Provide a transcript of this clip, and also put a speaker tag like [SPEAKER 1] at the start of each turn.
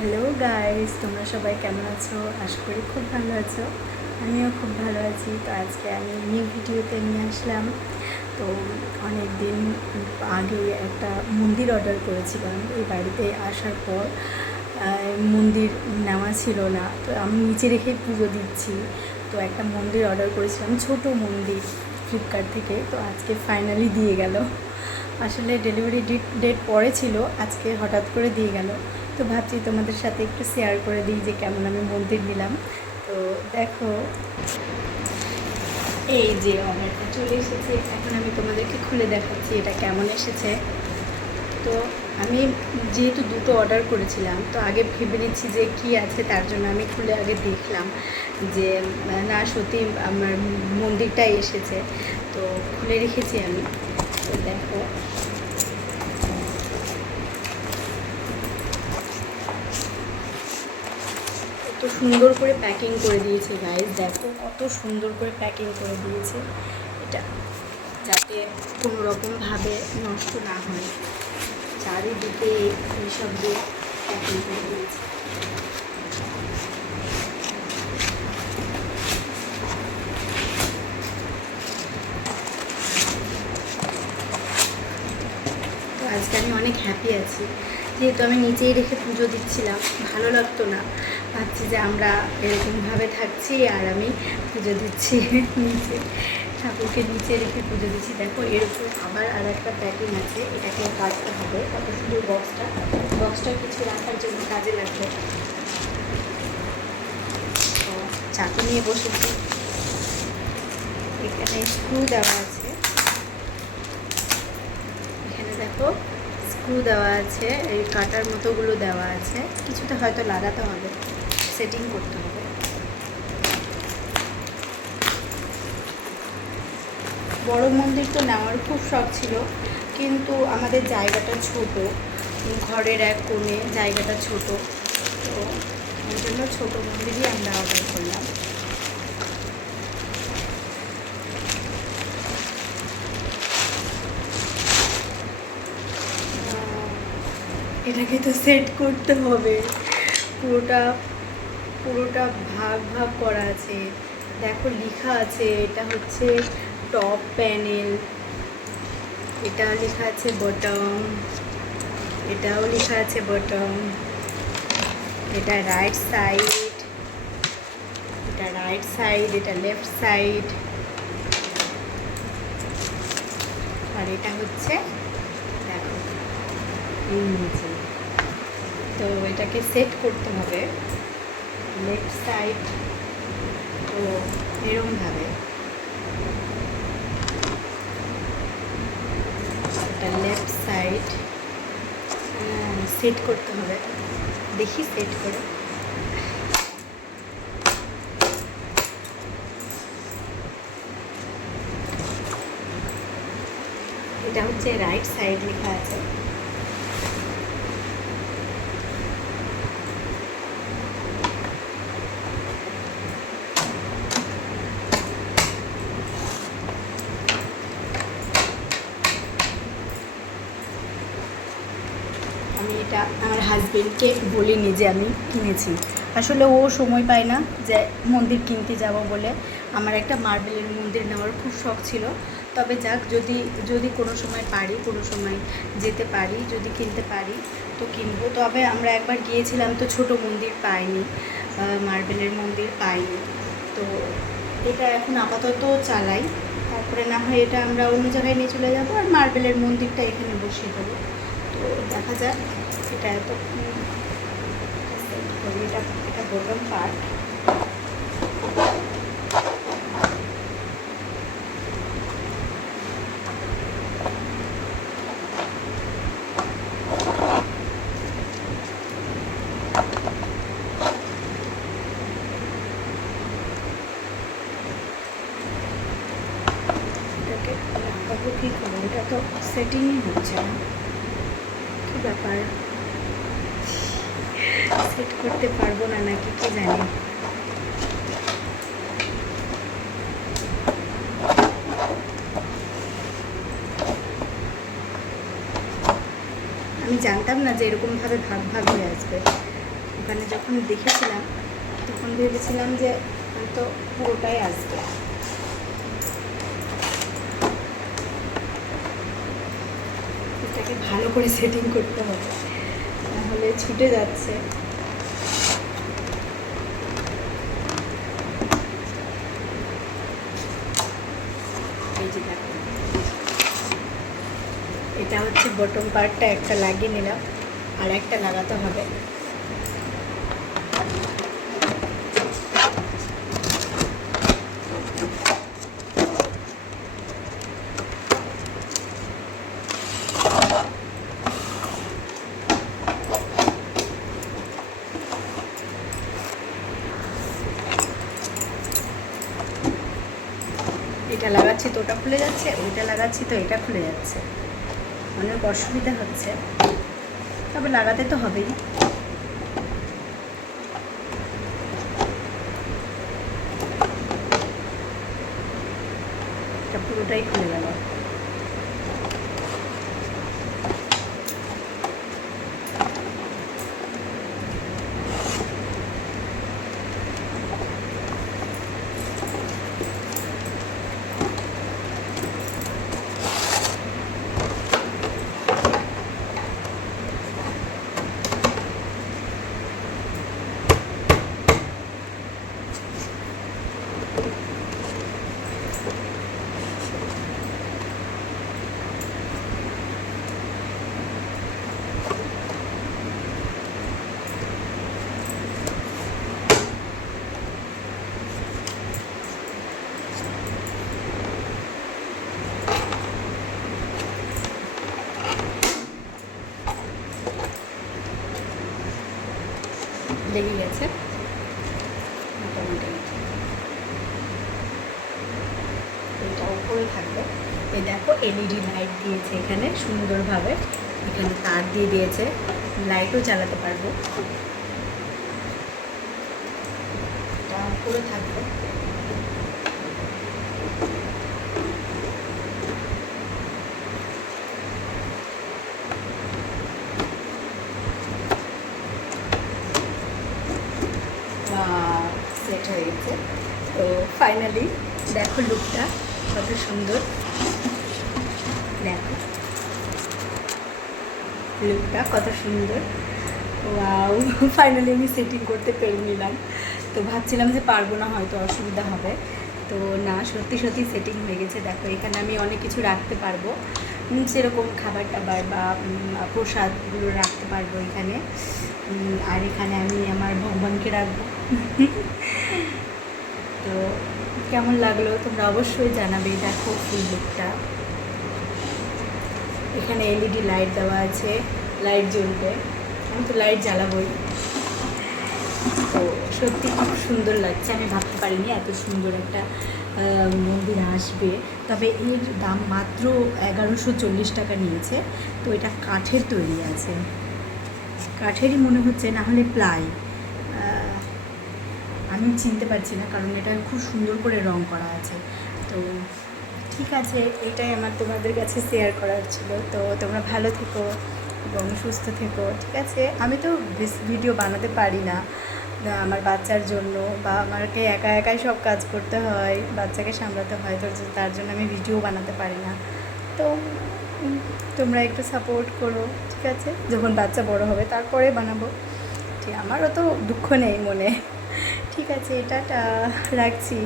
[SPEAKER 1] Hello guys তোমরা সবাই কেমন আছো? আশা করি খুব ভালো আছো। আমিও খুব ভালো আছি। তো আজকে আমি নিউ ভিডিওতে নিয়ে আসলাম। তো অনেক দিন আগে একটা মন্দির অর্ডার করেছিলাম। এই বাড়িতে আসার পর মন্দির নেওয়া ছিল না। তো আমি নিচে রেখে পুজো দিচ্ছি। তো একটা মন্দির অর্ডার করেছিলাম, ছোট মন্দির ফ্লিপকার্ট থেকে। তো আজকে ফাইনালি দিয়ে গেল। আসলে ডেলিভারি ডেট ডেট পরে ছিল। আজকে হঠাৎ করে দিয়ে গেল। তো ভাবছি তোমাদের সাথে একটু শেয়ার করে দিই যে কেমন আমি মন্দির নিলাম। তো দেখো, এই যে অর্ডারটা চলে এসেছে। এখন আমি তোমাদেরকে খুলে দেখাচ্ছি এটা কেমন এসেছে। তো আমি যেহেতু দুটো অর্ডার করেছিলাম, তো আগে ভেবে নিচ্ছি যে কি আছে, তার জন্য আমি খুলে আগে দেখলাম যে, না, সত্যি আমার মন্দিরটাই এসেছে। তো খুলে রেখেছি আমি। তো দেখো কত সুন্দর করে প্যাকিং করে দিয়েছে গাইজ দেখো কত সুন্দর করে প্যাকিং করে দিয়েছে। এটা যাতে কোনো রকমভাবে নষ্ট না হয়। চারিদিকে এইসব দিয়ে প্যাকিং করে দিয়েছে। আজকে আমি অনেক হ্যাপি আছি। যেহেতু আমি নিচেই রেখে পুজো দিচ্ছিলাম, ভালো লাগতো না। ভাবছি যে আমরা এরকমভাবে থাকছি আর আমি পুজো দিচ্ছি নিচে। ঠাকুরকে নিচে রেখে পুজো দিচ্ছি। দেখো, এরকম আবার আর একটা প্যাকিং আছে। এটাকে কাটতে হবে। কত সুন্দর বক্সটা বক্সটা কিছু রাখার জন্য কাজে লাগবে। চাকু নিয়ে বসেছি। এখানে স্ক্রু দেওয়া আছে। এখানে দেখো স্ক্রু দেওয়া আছে, এই কাটার মতোগুলো দেওয়া আছে। কিছুটা হয়তো লাগাতে হবে সেটিং করতে হবে। বড় মন্দির তো নেওয়ার খুব শখ ছিল, কিন্তু আমাদের জায়গাটা ছোট, ঘরের এক কোণে জায়গাটা ছোট। তো ওই জন্য ছোটো মন্দিরই আমরা অর্ডার করলাম। এটাকে তো সেট করতে হবে। পুরোটা পুরোটা ভাগ ভাগ করা আছে। দেখো লেখা আছে, এটা হচ্ছে টপ প্যানেল এটা লেখা আছে বটম এটাও লেখা আছে বটম এটা রাইট সাইড এটা রাইট সাইড এটা লেফট সাইড আর এটা হচ্ছে, দেখো নিচে। তো এটাকে সেট করতে হবে। লেফট সাইড তো এরমভাবে এটা লেফট সাইড সেট করতে হবে। দেখি সেট করে। এটা হচ্ছে রাইট সাইড লেখা আছে। আমি এটা আমার হাজবেন্ডকে বলিনি যে আমি কিনেছি। আসলে ও সময় পায় না যে মন্দির কিনতে যাব বলে। আমার একটা মার্বেলের মন্দির নেওয়ার খুব শখ ছিল। তবে যাক, যদি যদি কোনো সময় পারি, কোনো সময় যেতে পারি, যদি কিনতে পারি, তো কিনবো। তবে আমরা একবার গিয়েছিলাম তো ছোট মন্দির পাইনি মার্বেলের মন্দির পাইনি। তো এটা এখন আপাতত চালাই। তারপরে না হয় এটা আমরা অন্য জায়গায় নিয়ে চলে যাব আর মার্বেলের মন্দিরটা এখানে বসিয়ে দেবো। তো দেখা যাক। এটা এত উম, করি। এটা এটা বটম পার্ট এটাকে লাগাবো কী করে এটা তো সেটিংই হচ্ছে না কী ব্যাপার সেট করতে পারব না নাকি কি জানি। আমি জানতাম না যে এরকমভাবে ভাগ ভাগ হয়ে আসবে। ওখানে যখন দেখেছিলাম, তখন ভেবেছিলাম যে হয়তো পুরোটাই আসবে। ভালো করে সেটিং করতে হবে নাহলে ছুটে যাচ্ছে এই যে দেখো এটা হচ্ছে বটম পার্টটা একটা লাগিয়ে নিলাম, আর একটা লাগাতে হবে। এটা লাগাচ্ছি তো ওটা খুলে যাচ্ছে, ওইটা লাগাচ্ছি তো এটা খুলে যাচ্ছে। অনেক অসুবিধা হচ্ছে। তবে লাগাতে তো হবেই। পুরোটাই খুলে গেল। লেগে গেছে মোটামুটি। এটা উপরে থাকবে। এই দেখো এলইডি লাইট দিয়েছে এখানে সুন্দরভাবে। এখানে তার দিয়ে দিয়েছে। লাইটও চালাতে পারব। এটা উপরে থাকবে সেট হয়ে গেছে তো ফাইনালি দেখো লুকটা কত সুন্দর। দেখো। লুকটা কত সুন্দর। ফাইনালি আমি সেটিং করতে পেরে নিলাম। তো ভাবছিলাম যে পারব না, হয়তো অসুবিধা হবে। তো না, সত্যি সত্যি সেটিং হয়ে গেছে। দেখো, এখানে আমি অনেক কিছু রাখতে পারব। সেরকম খাবার টাবার বা প্রসাদগুলো রাখতে পারব এখানে। আর এখানে আমি আমার ভগবানকে রাখব। তো কেমন লাগল? তোমরা অবশ্যই জানাবে। দেখো ফুল লুকটা এখানে এলইডি লাইট দেওয়া আছে। লাইট জ্বলবে। আমি তো লাইট জ্বালাবই। তো সত্যি খুব সুন্দর লাগছে। আমি ভাবতে পারিনি এত সুন্দর একটা মন্দির আসবে। তবে এর দাম মাত্র এগারোশো চল্লিশ টাকা নিয়েছে। তো এটা কাঠের তৈরি আছে। কাঠেরই মনে হচ্ছে, না হলে প্লাই। আমি চিনতে পারছি না কারণ এটা খুব সুন্দর করে রং করা আছে। তো ঠিক আছে এটাই আমার তোমাদের কাছে শেয়ার করার ছিল। তো তোমরা ভালো থেকো এবং সুস্থ থেকো ঠিক আছে? আমি তো ভিডিও বানাতে পারি না না, আমার বাচ্চার জন্য বা আমাকে একা একাই সব কাজ করতে হয় বাচ্চাকে সামলাতে হয় তো তার জন্য আমি ভিডিও বানাতে পারি না। তো তোমরা একটু সাপোর্ট করো ঠিক আছে? যখন বাচ্চা বড় হবে তারপরে বানাবো। ঠিক আমারও তো দুঃখ নেই মনে। ঠিক আছে এটা রাখছি।